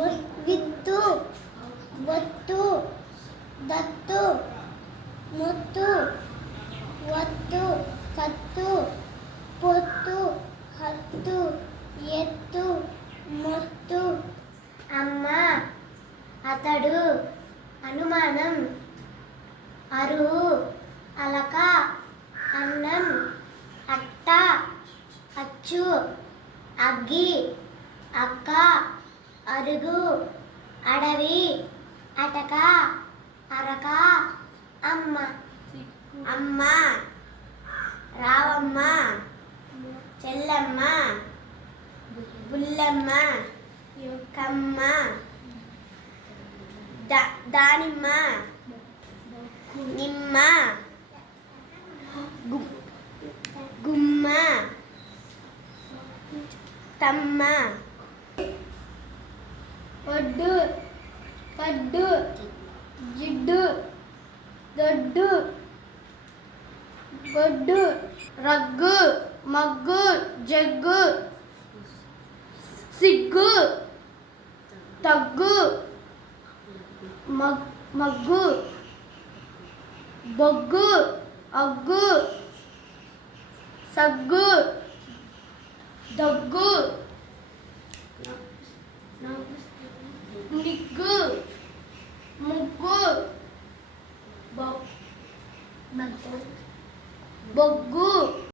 విత్తు బొట్టు దత్తు ముత్తు వత్తు కత్తు పొత్తు హత్తు ఎత్తు మొత్తు అమ్మ అతడు అనుమానం అరువు అలక అన్నం అట్ట అచ్చు అగ్గి అక్క అరుగు అడవి అటక అరక అమ్మ అమ్మ రావమ్మ చెల్లమ్మ బుల్లమ్మ కమ్మ దానిమ్మ నిమ్మ గుమ్మ తమ్మ ఒడ్డు పడ్డు జిడ్డు దొడ్డు గొడ్డు రగ్గు మగ్గు జగ్గు సిగ్గు తగ్గు మగ్గు బొగ్గు అగ్గు సగ్గు దగ్గు నిగ్గు ముగ్గు బొగ్గు